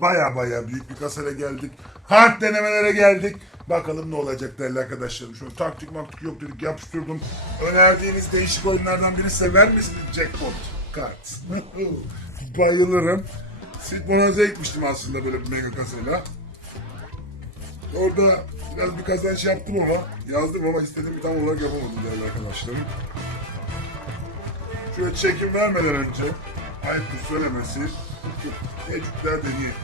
baya baya büyük bir kasayla geldik. Hard denemelere geldik. Bakalım ne olacak değerli arkadaşlarım. Şöyle taktik maktik yok dedik yapıştırdım. Önerdiğiniz değişik oyunlardan biri sever misiniz? Jackpot kart. Bayılırım. Bonanza'ya gitmiştim aslında böyle bir mega kasayla. Orada biraz bir kazanç yaptım ama yazdım ama istediğimi tam olarak yapamadım değerli arkadaşlarım. Şöyle çekim vermeden önce ayıptır söylemesi Ecükler deneyim.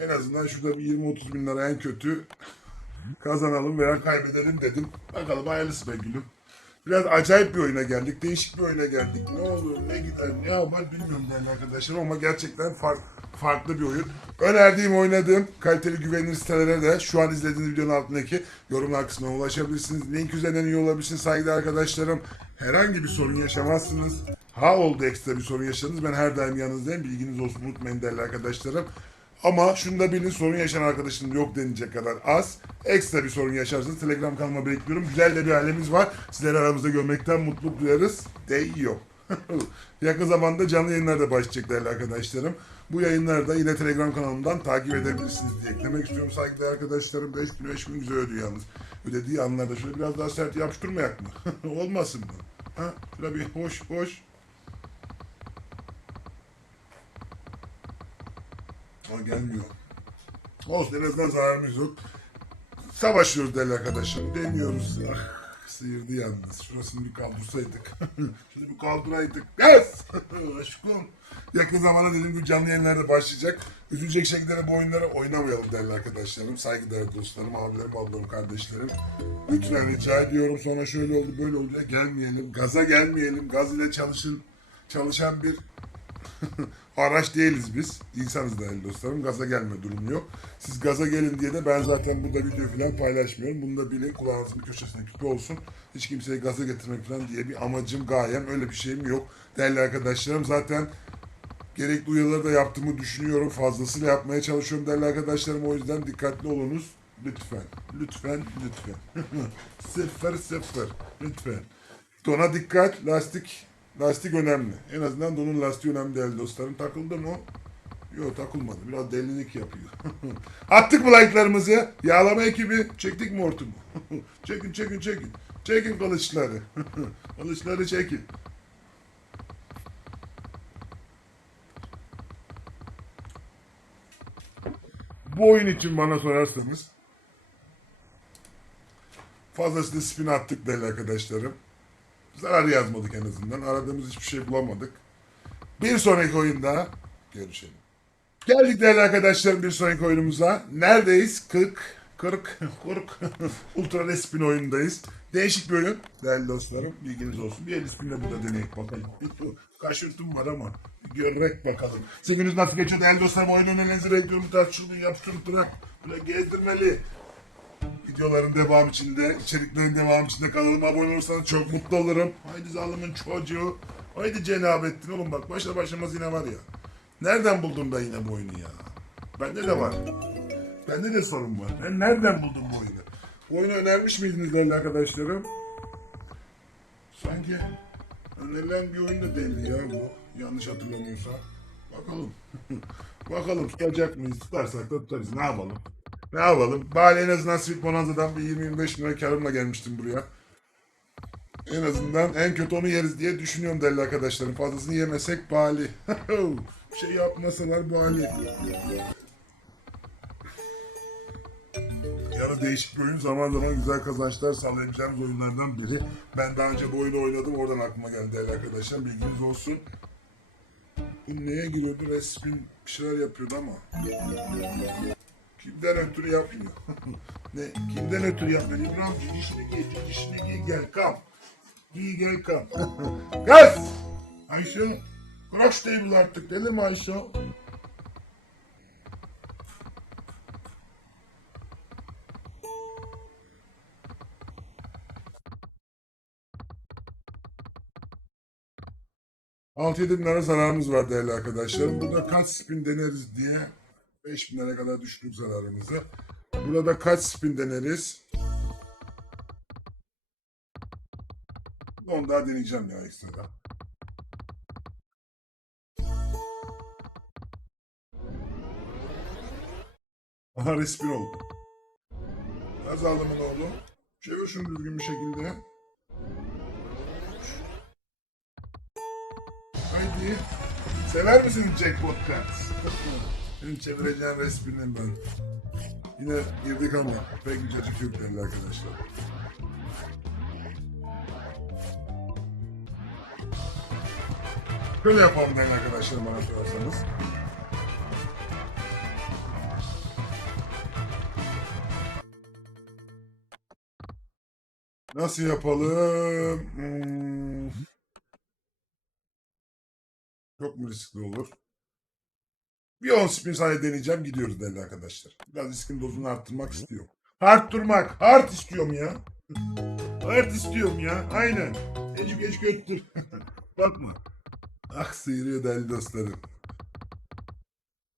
En azından şurada bir 20-30 bin lira en kötü kazanalım veya kaybedelim dedim. Bakalım hayırlısı be gülüm. Biraz acayip bir oyuna geldik. Değişik bir oyuna geldik. Ne olur ne gider ne yapar bilmiyorum değerli arkadaşlar ama gerçekten fark, farklı bir oyun. Önerdiğim oynadığım kaliteli güvenilir sitelere de şu an izlediğiniz videonun altındaki yorumlar kısmına ulaşabilirsiniz. Link üzerinden üye olabilirsiniz saygıdeğer arkadaşlarım. Herhangi bir sorun yaşamazsınız. Ha oldu ekstra bir sorun yaşadınız. Ben her daim yanınızdayım. Bilginiz olsun unutmayın değerli arkadaşlarım. Ama şunu da bilin sorun yaşayan arkadaşın yok denilecek kadar az. Ekstra bir sorun yaşarsanız Telegram kanalıma bekliyorum. Güzel de bir ailemiz var. Sizleri aramızda görmekten mutluluk duyarız. Değiyor. Yakın zamanda canlı yayınlar da başlayacak değerli arkadaşlarım. Bu yayınları da yine Telegram kanalımdan takip edebilirsiniz diye eklemek istiyorum saygıdeğer arkadaşlarım. 5 gün 5 gün güzel ödüyor yalnız. Ödediği anlarda şöyle biraz daha sert yapıştırmayak mı? Olmasın mı? Ha? Şöyle bir hoş hoş. Ama gelmiyor. Olsun en azından zararımız yok. Savaşıyoruz değerli arkadaşım. Demiyoruz. Ah, sıyırdı yalnız. Şurasını bir kaldırsaydık. Şunu bir kaldıraydık. Yes! Aşkım. Yakın zamanda dediğim gibi canlı yayınlarda başlayacak. Üzülecek şekilde de bu oyunları oynamayalım değerli arkadaşlarım. Saygıdeğer dostlarım, abilerim, ablalarım, kardeşlerim. Lütfen rica ediyorum. Sonra şöyle oldu, böyle oldu gelmeyelim. Gaza gelmeyelim. Gaz ile çalışın. Çalışan bir Araç değiliz biz. İnsanız değerli dostlarım. Gaza gelme durumu yok. Siz gaza gelin diye de ben zaten burada video falan paylaşmıyorum. Bunu da bilin. Kulağınızın köşesine küpe olsun. Hiç kimseyi gaza getirmek falan diye bir amacım, gayem öyle bir şeyim yok. Değerli arkadaşlarım zaten gerekli uyarıları da yaptığımı düşünüyorum. Fazlasıyla yapmaya çalışıyorum değerli arkadaşlarım. O yüzden dikkatli olunuz. Lütfen. Lütfen. Lütfen. sıfır sıfır. Lütfen. Dona dikkat. Lastik Lastik önemli. En azından donun lastiği önemli değerli dostlarım. Takıldı mı? Yok takılmadı. Biraz delilik yapıyor. Attık mı like'larımızı? Yağlama ekibi. Çektik mi hortumu? çekin çekin çekin. Çekin kılıçları. kılıçları çekin. Bu oyun için bana sorarsanız fazlasıyla spin attık değerli arkadaşlarım. Zarar yazmadık en azından. Aradığımız hiçbir şey bulamadık. Bir sonraki oyunda görüşelim. Geldik değerli arkadaşlarım bir sonraki oyunumuza. Neredeyiz? 40, 40, 40 Ultra Respin oyundayız. Değişik bir oyun değerli dostlarım. Bilginiz olsun. Bir el burada deneyip bakalım. Kaşırtım var ama görerek bakalım. Sevginiz nasıl geçiyor değerli dostlarım? Oyun önlerinizi bekliyorum. Tartışıldı, yapıştırdırak. Böyle gezdirmeli videoların devam içinde, içeriklerin devam içinde kanalıma abone olursanız çok mutlu olurum. Haydi zalimin çocuğu. Haydi Cenabettin oğlum bak başla başlamaz yine var ya. Nereden buldun da yine bu oyunu ya? Bende de var. Bende de sorun var. Ben nereden buldum bu oyunu? Bu oyunu önermiş miydiniz arkadaşlarım? Sanki önerilen bir oyun da değildi ya bu. Yanlış hatırlamıyorsam. Bakalım. Bakalım tutacak mıyız? Tutarsak da tutarız. Ne yapalım? Ne yapalım? Bari en azından Sweet Bonanza'dan bir 20-25 lira karımla gelmiştim buraya. En azından en kötü onu yeriz diye düşünüyorum değerli arkadaşlarım. Fazlasını yemesek bali. bir şey yapmasalar bali. Yani değişik bir oyun zaman zaman güzel kazançlar sağlayabileceğimiz oyunlardan biri. Ben daha önce bu oyunu oynadım oradan aklıma geldi değerli arkadaşlar. Bilginiz olsun. Bu neye giriyordu? Respin bir şeyler yapıyordu ama. Kimden ötürü yapmıyor? ne? Kimden ötürü yapmıyor? İbrahim dişini giy, dişini giy gel kam. Giy gel kam. Gel! Ayşe, bırak şu table artık deli mi Ayşe? Altı yedi bin lira zararımız var değerli arkadaşlarım. Burada kaç spin deneriz diye 5 bin kadar düştük zararımızı. Burada kaç spin deneriz? Onu daha deneyeceğim ya ekstra. Aha respir oldu. Gaz aldımın oğlu. Çevir şunu düzgün bir şekilde. Haydi. Sever misin jackpot cards? Benim çevireceğim resminin ben. Yine girdik ama pek gücecik yok belli arkadaşlar. Böyle yapalım değerli arkadaşlarım bana sorarsanız. Nasıl yapalım? Hmm. Çok mu riskli olur? Bir 10 spin saniye deneyeceğim. Gidiyoruz değerli arkadaşlar. Biraz riskin dozunu arttırmak istiyorum. Hard durmak. Hard istiyorum ya. Hard istiyorum ya. Aynen. Ecik geç götür. Bakma. Ah sıyırıyor değerli dostlarım.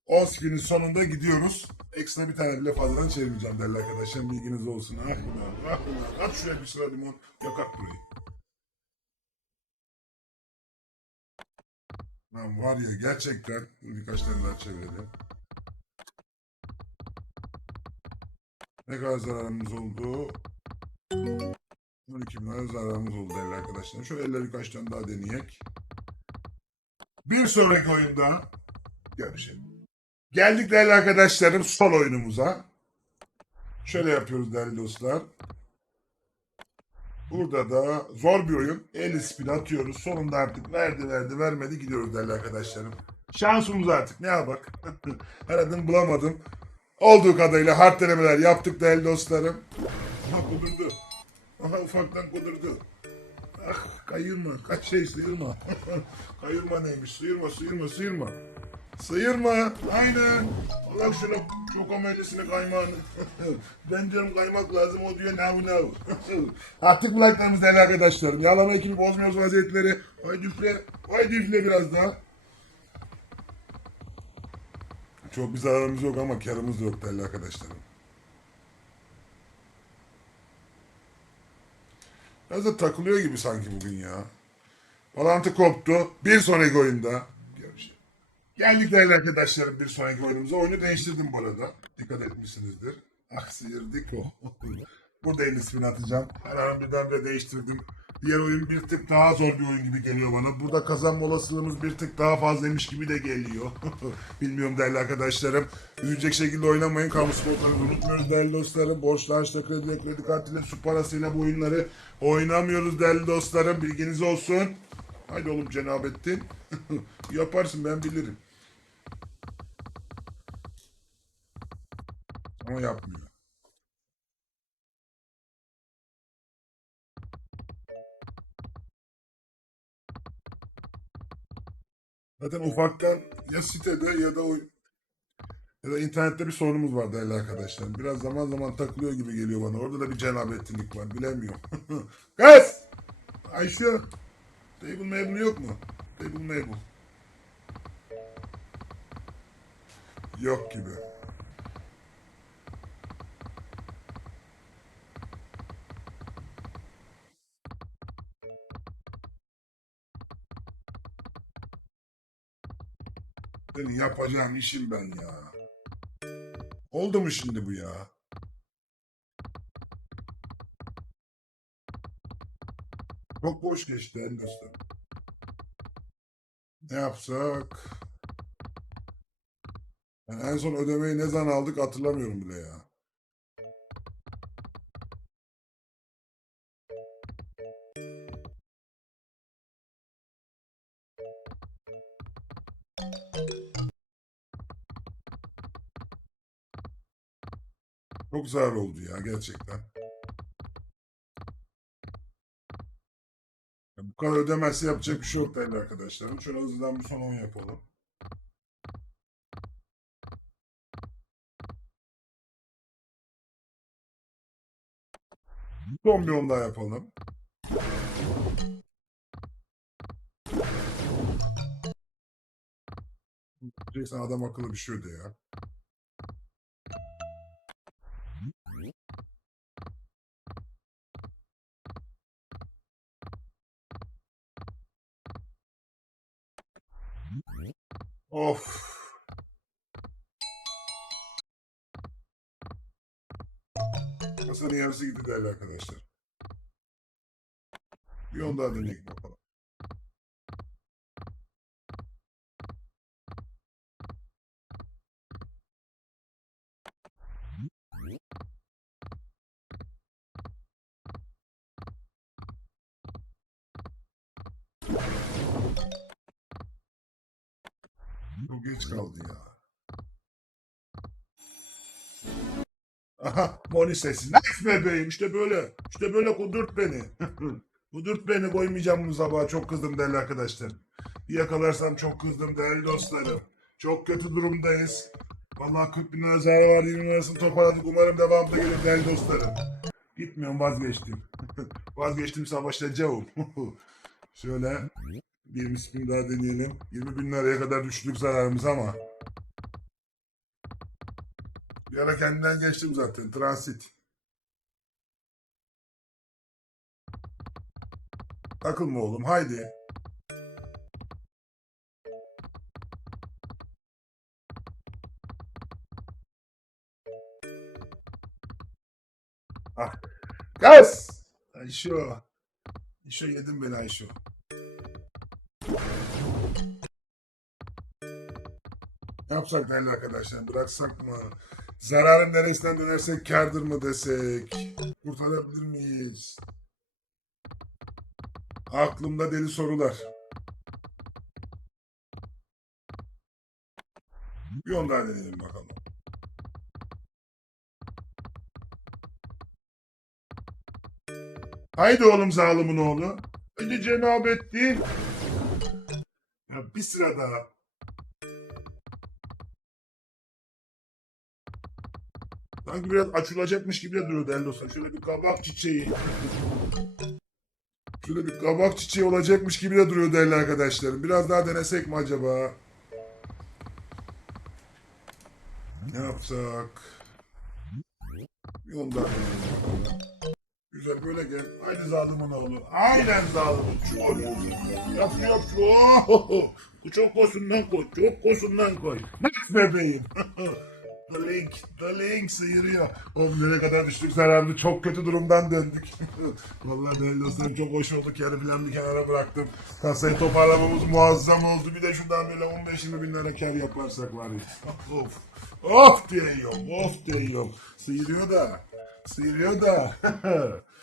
10 spinin sonunda gidiyoruz. Ekstra bir tane bile fazladan çevirmeyeceğim değerli arkadaşlar. Bilginiz olsun. Ah ulan, ah ulan. At şuraya bir sıra limon. Yok at burayı. Lan var ya gerçekten birkaç tane daha çevirelim. Ne kadar zararımız oldu? 12 bin lira zararımız oldu değerli arkadaşlar. Şöyle eller birkaç tane daha deneyek. Bir sonraki oyunda görüşelim. Geldik değerli arkadaşlarım son oyunumuza. Şöyle yapıyoruz değerli dostlar. Burada da zor bir oyun. 50 spin atıyoruz. Sonunda artık verdi verdi vermedi gidiyoruz değerli arkadaşlarım. Şansımız artık ne yapak. Aradım bulamadım. Olduğu kadarıyla hard denemeler yaptık değerli dostlarım. Aha kudurdu. Aha ufaktan kudurdu. Ah kayırma. Kaç şey sıyırma. kayırma neymiş? Sıyırma sıyırma sıyırma. Sıyırma. Aynen. Allah şunu çokomelisini kaymağını. ben diyorum kaymak lazım o diyor nav nav. Attık kulaklarımız değerli arkadaşlarım. Yağlama ekibi bozmuyoruz vaziyetleri. Haydi üfle. Haydi üfle biraz daha. Çok bir zararımız yok ama karımız da yok değerli arkadaşlarım. Biraz da takılıyor gibi sanki bugün ya. Bağlantı koptu. Bir sonraki oyunda. Geldik değerli arkadaşlarım bir sonraki oyunumuza. Oyunu değiştirdim bu arada. Dikkat etmişsinizdir. Ah sıyırdık. Burada 50 spin atacağım. Her an birdenbire değiştirdim. Diğer oyun bir tık daha zor bir oyun gibi geliyor bana. Burada kazanma olasılığımız bir tık daha fazlaymış gibi de geliyor. Bilmiyorum değerli arkadaşlarım. Üzülecek şekilde oynamayın. Kamu sporlarını unutmuyoruz değerli dostlarım. Borçlu harçla kredi, kredi kartıyla, su parasıyla bu oyunları oynamıyoruz değerli dostlarım. Bilginiz olsun. Haydi oğlum Cenabettin. Yaparsın ben bilirim. Ama yapmıyor. Zaten ufaktan ya sitede ya da oyun ya da internette bir sorunumuz var değerli arkadaşlar. Biraz zaman zaman takılıyor gibi geliyor bana. Orada da bir cenabettinlik var. Bilemiyorum. Kız! Ayşe! Table mable yok mu? Table mable. Yok gibi. Yapacağım işim ben ya. Oldu mu şimdi bu ya? Çok boş geçti en dostum. Ne yapsak? Ben en son ödemeyi ne zaman aldık hatırlamıyorum bile ya. Çok zarar oldu ya gerçekten. Ya bu kadar ödemezse yapacak bir şey yok değerli arkadaşlarım. Şöyle hızlıdan bir son 10 yapalım. Son bir 10 daha yapalım. Jackson adam akıllı bir şey öde ya. Of. Kasanın yarısı gitti değerli arkadaşlar. Bir on daha dönecek bakalım. Çok geç kaldı ya. Aha Moni sesi. Nice bebeğim işte böyle. İşte böyle kudurt beni. kudurt beni koymayacağım bunu sabaha. Çok kızdım değerli arkadaşlar. Bir yakalarsam çok kızdım değerli dostlarım. Çok kötü durumdayız. Vallahi 40 bin lira zarar var 20 lirasını toparladık. Umarım devamında gelir değerli dostlarım. Gitmiyorum vazgeçtim. vazgeçtim savaşacağım. Şöyle bir miskin daha deneyelim. 20 bin liraya kadar düştük zararımız ama. Bir ara kendinden geçtim zaten. Transit. Takılma oğlum haydi. Ah. Gaz! Ayşo. Ayşo yedim beni Ayşo. Ne yapsak değerli arkadaşlar? Bıraksak mı? Zararın neresinden dönersek kardır mı desek? Kurtarabilir miyiz? Aklımda deli sorular. Bir on daha deneyelim bakalım. Haydi oğlum zalimin oğlu. Hadi cenabettin. Ya bir sıra daha. Sanki biraz açılacakmış gibi de duruyordu Eldos'a. Şöyle bir kabak çiçeği. Şöyle bir kabak çiçeği olacakmış gibi de duruyor değerli arkadaşlarım. Biraz daha denesek mi acaba? Ne yapsak? Bir. Güzel böyle gel. Haydi zalimin oğlu. Aynen zalimin. Şu oğlu. Yap yap şu. Çok kosundan koy. Çok kosundan koy. Nasıl bebeğim? The Link, The Link sıyırıyor. Oğlum nereye kadar düştük zararlı çok kötü durumdan döndük. Vallahi değerli dostlarım çok hoş olduk. Yarı falan bir kenara bıraktım. Kasayı toparlamamız muazzam oldu. Bir de şuradan böyle 15-20 bin lira kar yaparsak var ya. Of. Of diyorum, of diyorum. Sıyırıyor da, sıyırıyor da.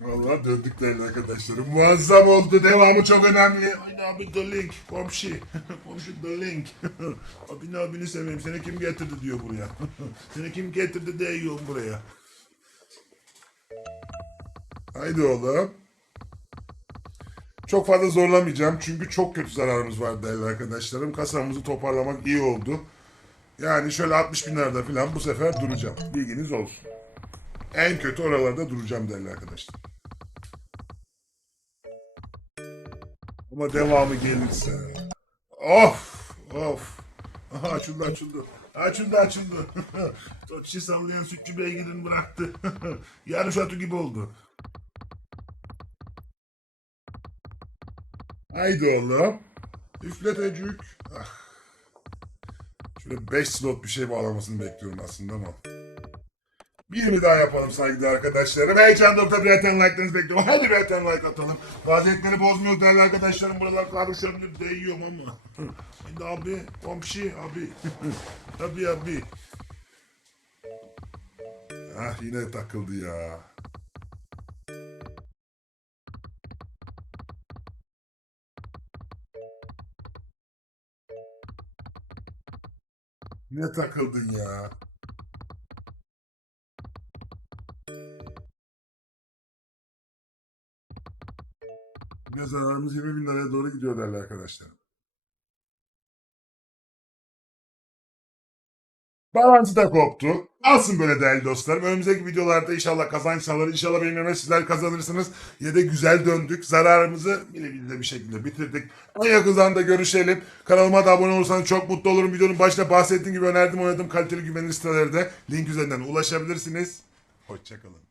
Vallahi döndük değerli arkadaşlarım. Muazzam oldu. Devamı çok önemli. Aynı abi The Link. Komşu. Komşu The Link. Abini abini seveyim. Seni kim getirdi diyor buraya. Seni kim getirdi diyor buraya. Haydi oğlum. Çok fazla zorlamayacağım. Çünkü çok kötü zararımız var değerli arkadaşlarım. Kasamızı toparlamak iyi oldu. Yani şöyle 60 bin lirada falan bu sefer duracağım. Bilginiz olsun. En kötü oralarda duracağım değerli arkadaşlar. Ama devamı gelirse. Of! Of! Açıldı açıldı. Açıldı açıldı. Totçi sallayan sütçü beygirini bıraktı. Yarış atı gibi oldu. Haydi oğlum. Üfletecük. Ah. Şöyle 5 slot bir şey bağlamasını bekliyorum aslında ama. Birini daha yapalım saygıdeğer arkadaşlarım. Heyecan doktor bir eten like'larınızı bekliyorum. Hadi bir like atalım. Vaziyetleri bozmuyor değerli arkadaşlarım. Buralar karışabilir değiyorum ama. Şimdi abi, komşu abi. Tabii abi. Ah yine takıldı ya. Yine takıldın ya. Yine zararımız 20 bin liraya doğru gidiyor değerli arkadaşlar. Bağlantı da koptu. Alsın böyle değerli dostlarım. Önümüzdeki videolarda inşallah kazanç sağlar. İnşallah benimle sizler kazanırsınız. Ya da güzel döndük. Zararımızı bile bir şekilde bitirdik. En yakın zamanda görüşelim. Kanalıma da abone olursanız çok mutlu olurum. Videonun başında bahsettiğim gibi önerdim oynadım kaliteli güvenilir sitelerde. Link üzerinden ulaşabilirsiniz. Hoşçakalın.